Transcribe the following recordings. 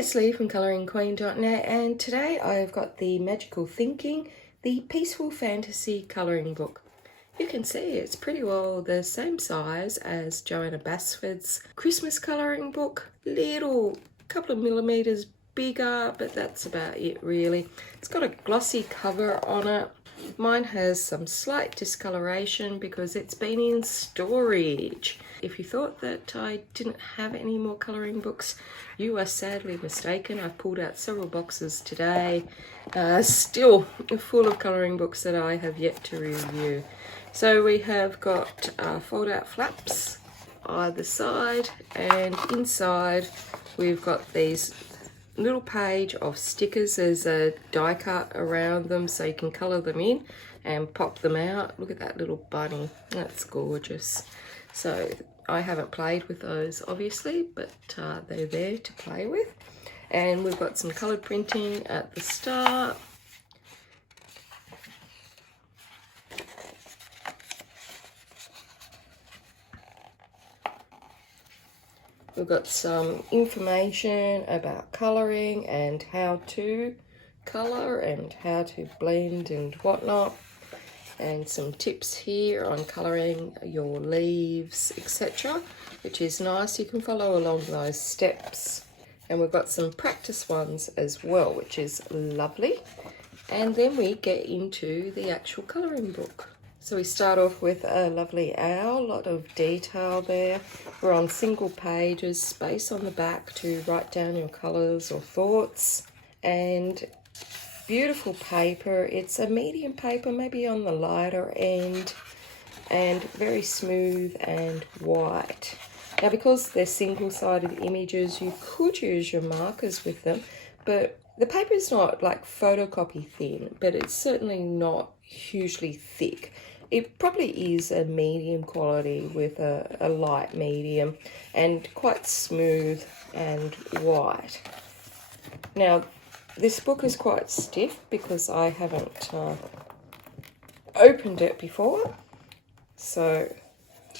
it's Lee from ColouringQueen.net, and today I've got the Magical Thinking, the Peaceful Fantasy colouring book. You can see it's pretty well the same size as Joanna Basford's Christmas colouring book. Little couple of millimeters bigger, but that's about it really. It's got a glossy cover on it. Mine has some slight discoloration because it's been in storage. If you thought that I didn't have any more colouring books, you are sadly mistaken. I've pulled out several boxes today, still full of colouring books that I have yet to review. So we have got fold-out flaps either side, and inside we've got these little page of stickers. There's a die cut around them so you can colour them in and pop them out. Look at that little bunny, that's gorgeous. So I haven't played with those obviously, but they're there to play with. And we've got some coloured printing at the start. We've got some information about colouring and how to colour and how to blend and whatnot, and some tips here on colouring your leaves, etc., which is nice. You can follow along those steps. And we've got some practice ones as well, which is lovely. And then we get into the actual colouring book. So we start off with a lovely owl, a lot of detail there. We're on single pages, space on the back to write down your colours or thoughts. And beautiful paper. It's a medium paper, maybe on the lighter end, and very smooth and white. Now because they're single-sided images, you could use your markers with them, but the paper is not like photocopy thin, but it's certainly not hugely thick. It probably is a medium quality with a light medium, and quite smooth and white. Now this book is quite stiff because I haven't opened it before, so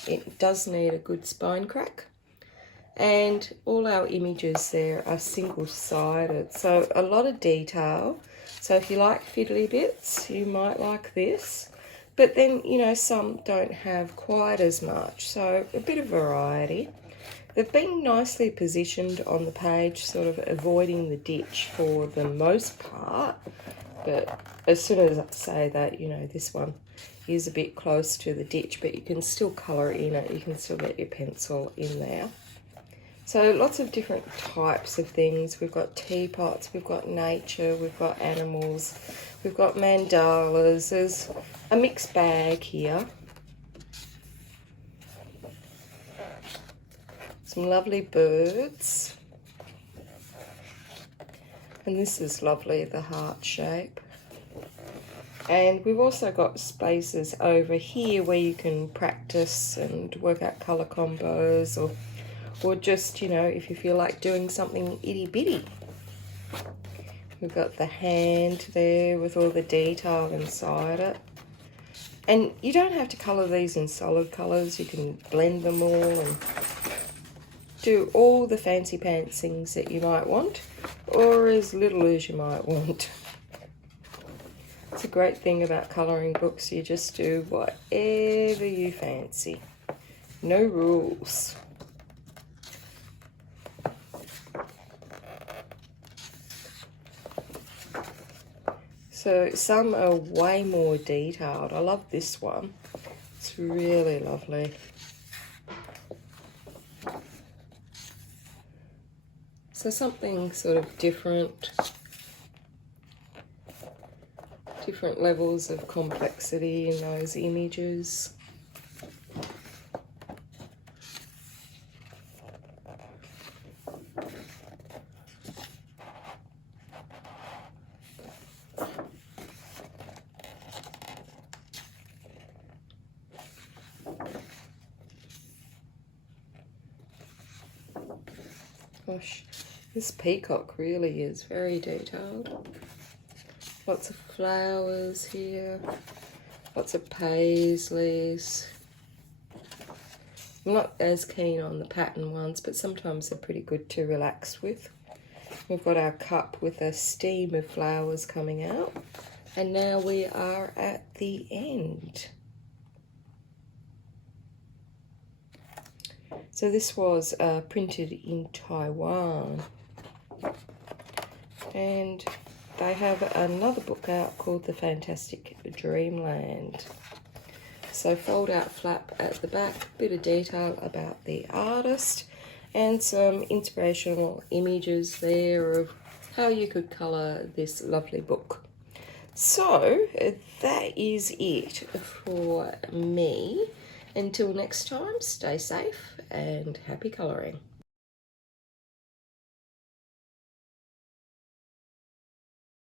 it does need a good spine crack. And all our images there are single-sided, so a lot of detail. So if you like fiddly bits, you might like this. But then, you know, some don't have quite as much, so a bit of variety. They've been nicely positioned on the page, sort of avoiding the ditch for the most part. But as soon as I say that, you know, this one is a bit close to the ditch, but you can still colour in it. You can still get your pencil in there. So lots of different types of things. We've got teapots, we've got nature, we've got animals, we've got mandalas. There's a mixed bag here. Some lovely birds. And this is lovely, the heart shape. And we've also got spaces over here where you can practice and work out colour combos, or just, you know, if you feel like doing something itty-bitty. We've got the hand there with all the detail inside it. And you don't have to colour these in solid colours. You can blend them all and do all the fancy pants things that you might want, or as little as you might want. It's a great thing about colouring books. You just do whatever you fancy. No rules. So some are way more detailed. I love this one. It's really lovely. So something sort of different levels of complexity in those images. Gosh, this peacock really is very detailed. Lots of flowers here, lots of paisleys. I'm not as keen on the pattern ones, but sometimes they're pretty good to relax with. We've got our cup with a steam of flowers coming out. And now we are at the end. So this was printed in Taiwan. And they have another book out called The Fantastic Dreamland. So fold out flap at the back, bit of detail about the artist, and some inspirational images there of how you could colour this lovely book. So that is it for me. Until next time, stay safe and happy colouring.